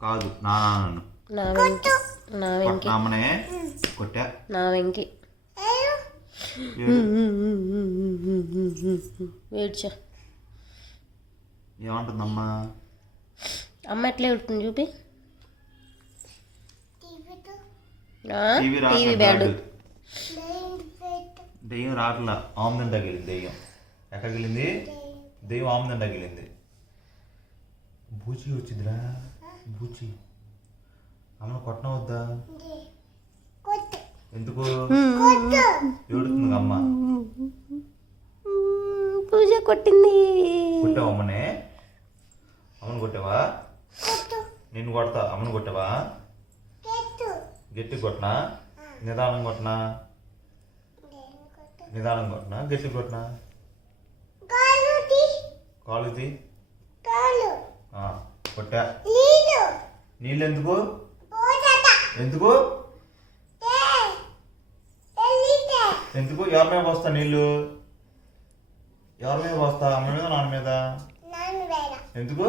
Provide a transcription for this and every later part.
కాదు నాన్న నా వెంకి నా వెంకి అమ్మనే కొట్టా నా వెంకి ఏడ్చా ఏమంటుందమ్మా అమ్మ ఎట్లా ఏడుతుంది చూపి టీవీ టీవీ బ్యాడ్ దెయ్యం రాట్లా ఆమ్దం తగిలింది దెయ్యం ఎక్కడికి వెళ్ళింది దెయ్యం ఆమ్దం తగిలింది బూచి వచ్చిందిరా బూచి అమ్మ కొట్టడం వద్దా ఎందుకు ఏడుతుంది అమ్మ పూజ కొట్టింది కొట్టావా అమ్మనే అమ్మను కొట్టావా నిన్ను కొడతా అమ్మను కొట్టావా గట్టి కొట్టినా నిదానం కొట్టినా నిదానం కొట్టినా గట్టి కొట్టినా కాలుది కొట్టా నీళ్ళు ఎందుకు ఎందుకు ఎందుకు ఎవరి మీద పోస్తా నీళ్ళు ఎవరి మీద పోస్తా అమ్మ మీద నాన్న మీద ఎందుకు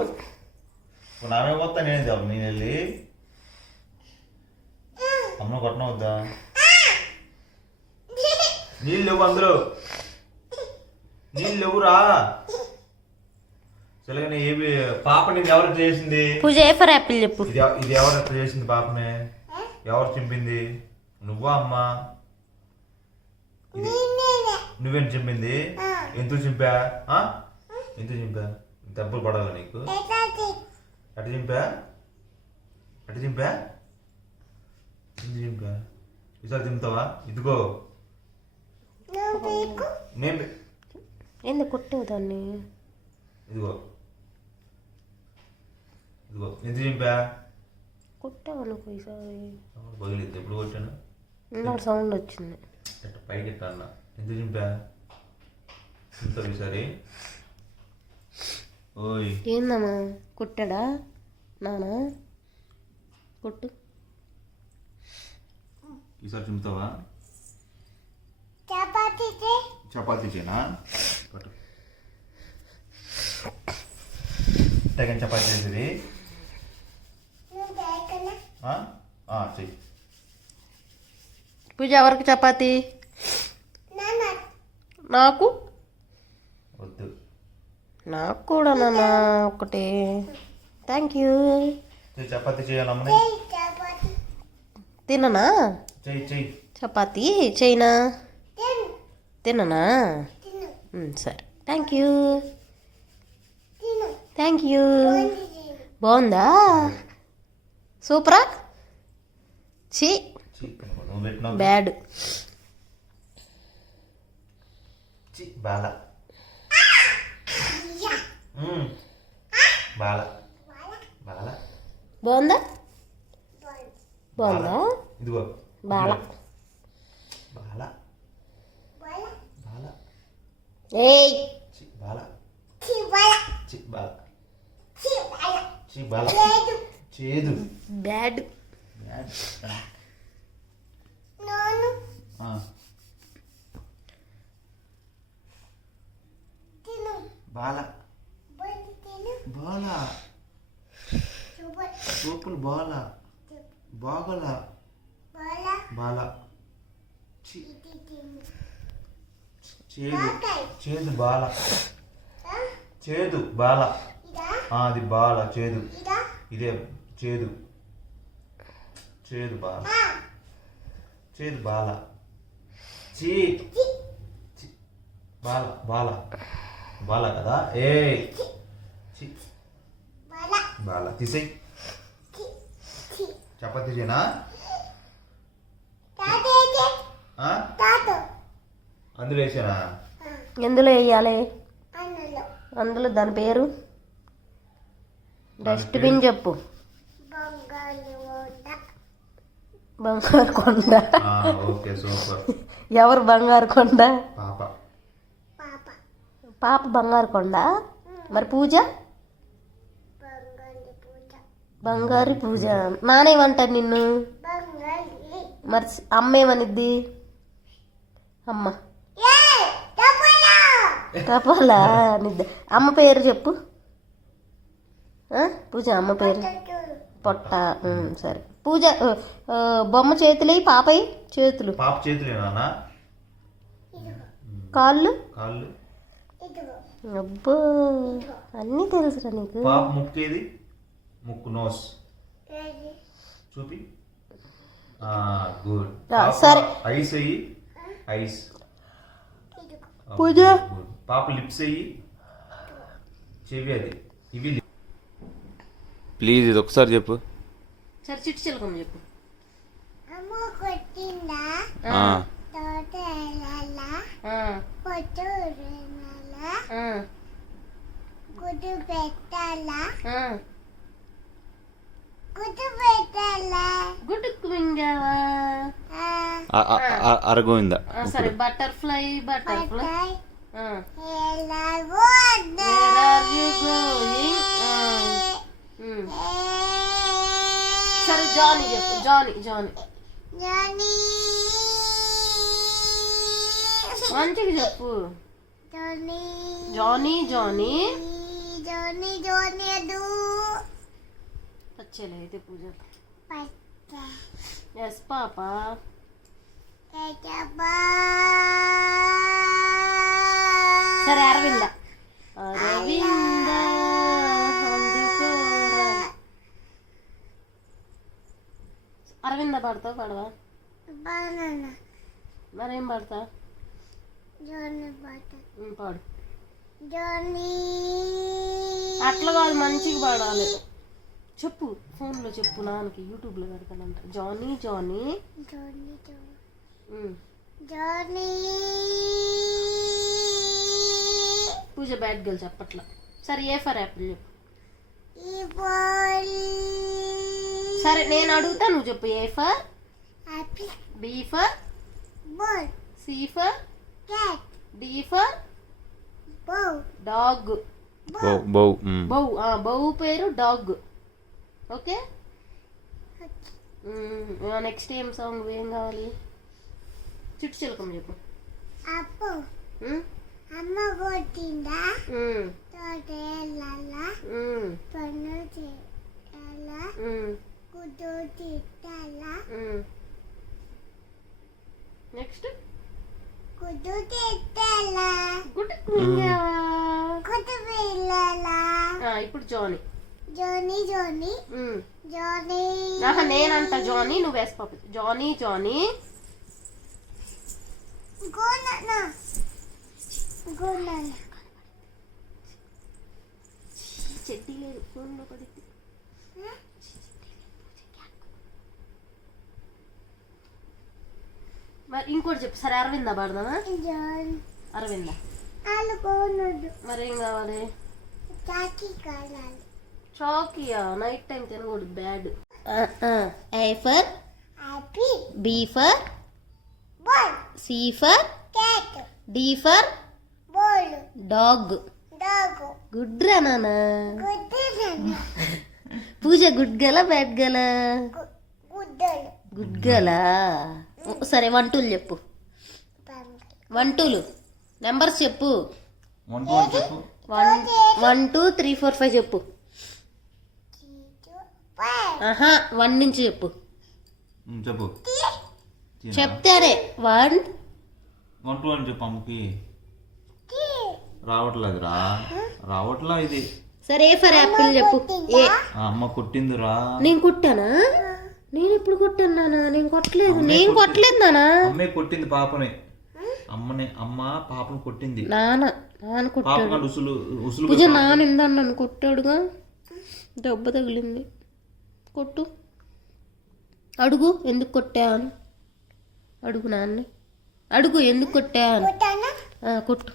నా మీద పోస్తా నేనే చెప్పు నేను వెళ్ళి అమ్మ కొట్టడం వద్దా నీళ్ళు లేవు అందరూ నీళ్ళు లేవురా సరిగా ఏమి పాపని ఎవరు ఎట్లా చేసింది పూజ ఏ ఫర్ యాపిల్ చెప్పు ఇది ఎవరు ఎట్లా చేసింది పాపని ఎవరు చింపింది నువ్వా అమ్మా నువ్వేం చింపింది ఎందుకు చింపా ఎందుకు చింపా దెబ్బలు పడాలి నీకు అటు చింపా అటు చింపా ఎందుకు చింపా ఈసారి చింపుతావా ఇదిగో నేను ఎందుకు కొట్టేవు దాన్ని ఇదిగో ఇదిగో ఎందుకు చింపా కొట్టావు అనుకో ఈసారి పగిలిద్ది ఎప్పుడు కొట్టాను నాకు సౌండ్ వచ్చింది పైకి ఎట్టా అన్న ఎందుకు చింపా చింపుతావు ఈసారి ఓయ్ ఏందమ్మా కొట్టాడా నానా కొట్టు ఈసారి చింపుతావా చపాతీ చేయనా పట్టు తగిన చపాతీ చేసేది చెయ్యి పూజ ఎవరికి చపాతి నాకు వద్దు నాకు కూడా నాన్న ఒకటి థ్యాంక్ యూ చపాతీ చేయాలమ్మని తిననా చెయ్యి చెయ్యి చపాతి చేయనా తిననా సరే థ్యాంక్ యూ థ్యాంక్ యూ బాగుందా సూపరా చి నువ్వు పెట్టినావు బ్యాడ్ బాల బాల బాల బాగుందా బాగుందా ఇదిగో బాల బాల బాల ఏయ్ బాల బాల బాల చేదు బ్యాడ్ బాల బాల సూపులు బాల బాగల బాల చేదు చేదు బాల చేదు బాల అది బాల చేదు ఇదే చేదు చేదు బాల చేదు బాల చీ బాల బాల బాల కదా ఏ బాల తీసేయి చపాతీ చేయనా అందులో వేసానా ఎందులో వేయాలి అందులో దాని పేరు డస్ట్బిన్ చెప్పు బంగారు కొండ ఓకే సూపర్ ఎవరు బంగారు కొండ పాప పాప బంగారు కొండ మరి పూజ బంగారు పూజ నానేమంటారు నిన్ను మరి అమ్మ ఏమనిద్ది అమ్మ తపాలా నిద్ద అమ్మ పేరు చెప్పు పూజ అమ్మ పేరు పొట్ట. సరే పూజ బొమ్మ చేతులు పాపయ్య చేతులు. పాప చేతులేనా? కాళ్ళు. కాళ్ళు. అబ్బో అన్నీ తెలుసురా నీకు. పాప ముక్కు ఏది? ముక్కు నోస్ చూపి. గుడ్. సరే ఐస్ అయ్యి. ఐస్. పూజ. పాప లిప్స్ అయ్యి. చెవి అది. ఇవి ప్లీజ్ ఇది ఒకసారి చెప్పు. సరే చిట్టు చిలకమ్మ చెప్పు. గుడ్డుకు మింగావా? అరగోయిందా? సరే బటర్ఫ్లై. బటర్ఫ్లై. సరే జానీ చెప్పు. జానీ. జానీ మంచిగా చెప్పు. జానీ. జానీ. పచ్చేలే అయితే పూజ. Yes papa. సరే అరవింద. అరవింద అరవింద పాడతావు పాడవా? మరేం పాడతా? పాడు. అట్లా కాదు మంచిగా పాడాలి. చెప్పు ఫోన్లో చెప్పు. నాన్నకి యూట్యూబ్లో పెడతానంట. జానీ. జానీ. పూజ బ్యాడ్ గర్ల్ చెప్పట్లా. సరే ఏ ఫర్ యాపిల్ చెప్పు. సరే నేను అడుగుతా నువ్వు చెప్పు. A for apple. B for ball. C for cat. D for bow. Dog. Bow. Bow. Bow పేరు డాగ్. ఓకే. నెక్స్ట్ ఏం సాంగ్ ఏం కావాలి? చిట్టు చిలకమ్మ చెప్పు. అమ్మ కొట్టిందా నెక్స్ట్ గుడ్డు ఇప్పుడు జానీ. జానీ. జానీ. జానీ. నేనంట జానీ నువ్వు వేసి పాప. జానీ. జానీ. చెడ్డీ లేదు ఫోన్లో పడితే. మరి ఇంకోటి చెప్పు. సరే అరవిందా పాడదామా? అరవిందా. మరేం కావాలి? చాకీయా? నైట్ టైం తినకూడదు bad. A for apple. B for ball. C for cat. D for ball. Dog. Good రా నాన్న. పూజ గుడ్ గల బ్యాడ్ గల? గుడ్ గల. సరే 1 2 చెప్పు. 1 2 నెంబర్స్ చెప్పు. 1 2 3 4 5 చెప్పు. 1 నుంచి చెప్పు. చెప్తారే 1 2 అని చెప్పు. అమ్మకి రావట్లేదురా. రావట్లా ఇది. సరే ఏ ఫర్ యాపిల్ చెప్పు. ఏ అమ్మ కొట్టిందిరా. నేను కొట్టానా? నేను ఎప్పుడు కొట్టాను నాన్న? నేను కొట్టలేదు. నేను కొట్టలేదు నాన్న. అమ్మే కొట్టింది పాపని. అమ్మ పాపను కొట్టింది. నాన్న కొట్టాడు. పూజ నాన్న ఇందాను నన్ను కొట్టాడుగా. దెబ్బ తగిలింది. కొట్టు. అడుగు ఎందుకు కొట్టా అని అడుగు. నాన్న అడుగు ఎందుకు కొట్టా అని. కొట్టు.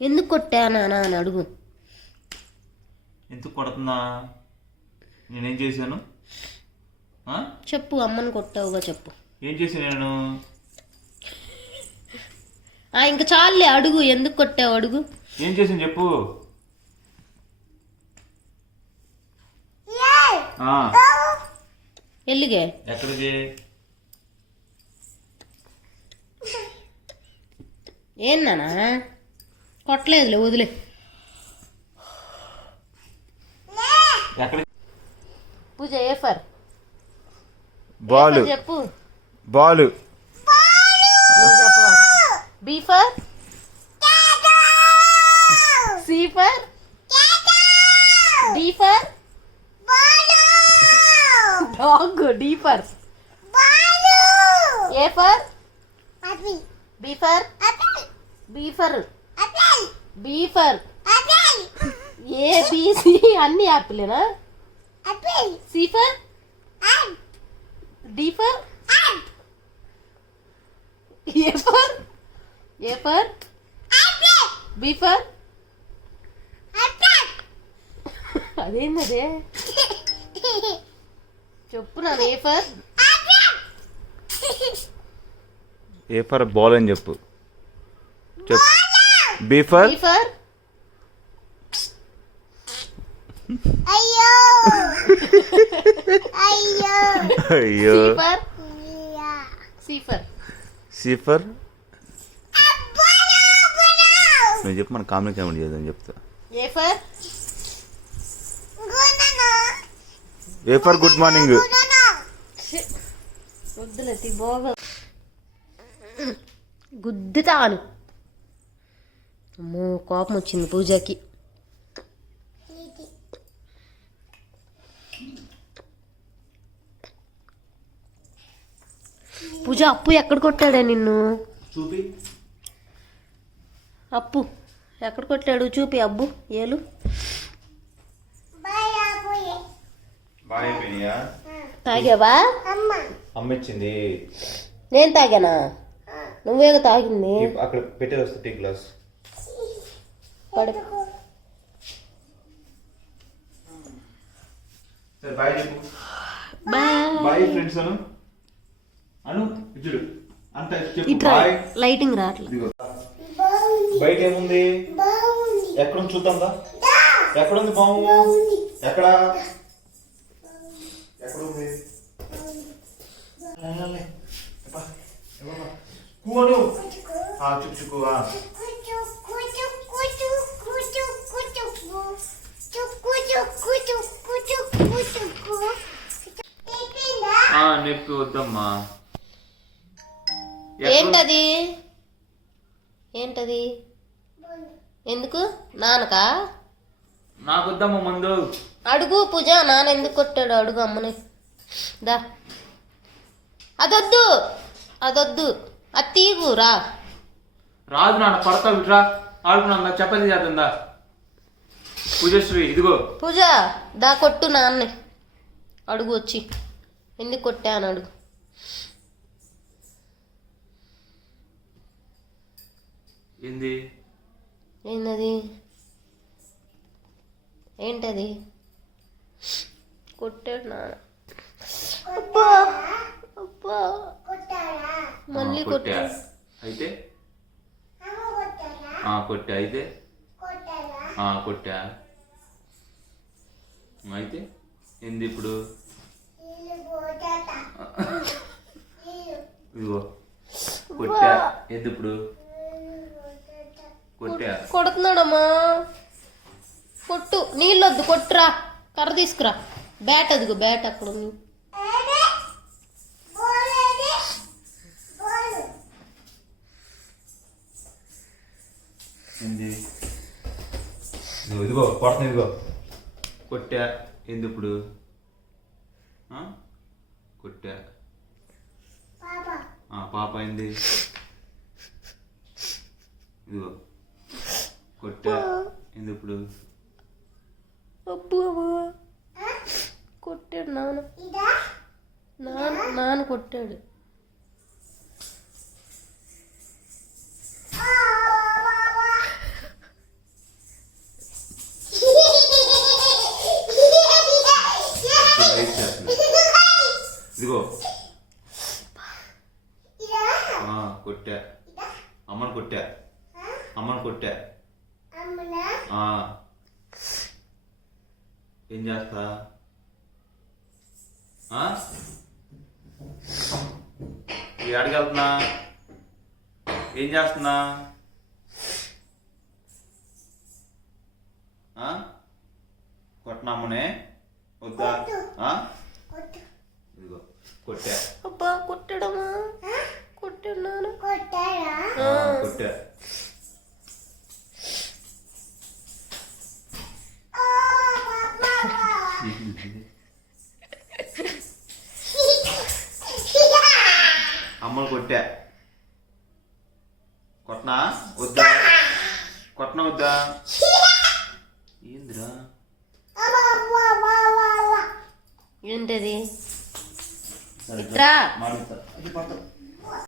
ఎందుకు కొట్టా నాన్న అని అడుగు. ఎందుకు కొడుతున్నా? నేనేం చేశాను చెప్పు. అమ్మని కొట్టావుగా చెప్పు. ఏం చేశాను నేను? ఇంకా చాలులే. అడుగు ఎందుకు కొట్టావు అడుగు. ఏం చేసాను చెప్పు. ఎల్లుగే. ఎక్కడికి? ఏం నానా? కొట్టలేదులే వదిలే. ఎక్కడ పూజ ఏ ఫర్ బాలు చెప్పు. బాలు నువ్వు చెప్పవా. B for C for D for dog. D for A for B for B for B for A B C అన్ని యాపిలేనా. C for D for A for B for అదేంటదే చెప్పు నా. A for A for ball అని చెప్పు. B for B for అయ్యో. C for C for నువ్వు చెప్పు, మన కామెడీ కామెడీ చేద్దాం చెప్తా. A for A for good morning. వద్దులతి బాగా గుద్దుతాను. అమ్మో కోపం వచ్చింది పూజకి. పూజ అప్పు ఎక్కడ కొట్టాడే నిన్ను? చూపి. అప్పు ఎక్కడ కొట్టాడు చూపి. అబ్బు ఏలు బాగా అయిపోయినాయా? తాగావా? అమ్మ ఇచ్చింది. నేను తాగానా? నువ్వేగా తాగింది. అక్కడ పెట్టే వస్తుంది టీ గ్లాస్. పడు. సరే బాయ్ చెప్పు. బాయ్. బాయ్ ఫ్రెండ్స్ అను. అను ఇచ్చుడు అంత చెప్పు. ఇట్రా బాయ్. లైటింగ్ రావట్లేదు. ఇదిగో బయట ఏముంది? ఎక్కడుంది చూద్దాందా? ఎక్కడుంది బాము? ఎక్కడ ఎక్కడుంది? కూను చుక్కు చుక్కు. నొప్పి వద్దమ్మా. ఏంటది? ఏంటది? ఎందుకు? నాన్నకా? నాకు వద్దమ్మా మందు. అడుగు పూజ. నాన్న ఎందుకు కొట్టాడు అడుగు అమ్మని. దా. అదొద్దు అదొద్దు. అది తీగు రా. రాదు నాన్న, పడతా విట్రా. ఆడుకున్నా చపాతీ చేద్దా పూజశ్రీ. ఇదిగో పూజ దా కొట్టు నాన్నే. అడుగు వచ్చి ఎందుకు కొట్టాను అడుగు. ఏంది? ఏంటది? ఏంటది? కొట్టాడు నాన్న. అబ్బా అబ్బా మళ్ళీ కొట్టా. అయితే కొట్టా. అయితే కొట్టా. అయితే ఏంది ఇప్పుడు? ఇదిగో కొట్టా. ఏంది ఇప్పుడు? కొట్టా. కొడుతున్నాడమ్మా. కొట్టు. నీళ్ళొద్దు కొట్టురా. కర్ర తీసుకురా. బ్యాట్ అదిగో బ్యాట్ అక్కడ ఉంది. ఇదిగో కొడుతున్నా. ఇదిగో కొట్టా. ఏంది ఇప్పుడు? కొట్టా. పాప అయింది. ఇదిగో కొట్టా. ఏంది ఇప్పుడు? అబ్బా కొట్టాడు నాన్న. నాన్న కొట్టాడు. ఇదిగో కొట్టా. అమ్మని కొట్టా. అమ్మని కొట్టా. ఏం చేస్తా? ఏడికి వెళ్తున్నా? ఏం చేస్తున్నా? కొట్టిన అమ్మనే వద్దా ఆ? ఇదిగో కొట్టా అబ్బా కొట్టడమా కొట్టున్నాను కొట్టా అమ్మను కొట్టా కొట్టనా వద్దా కొట్టనా వద్దా ఏందిరా ఏంటది ఇట్రా మాడుతా అది పడతా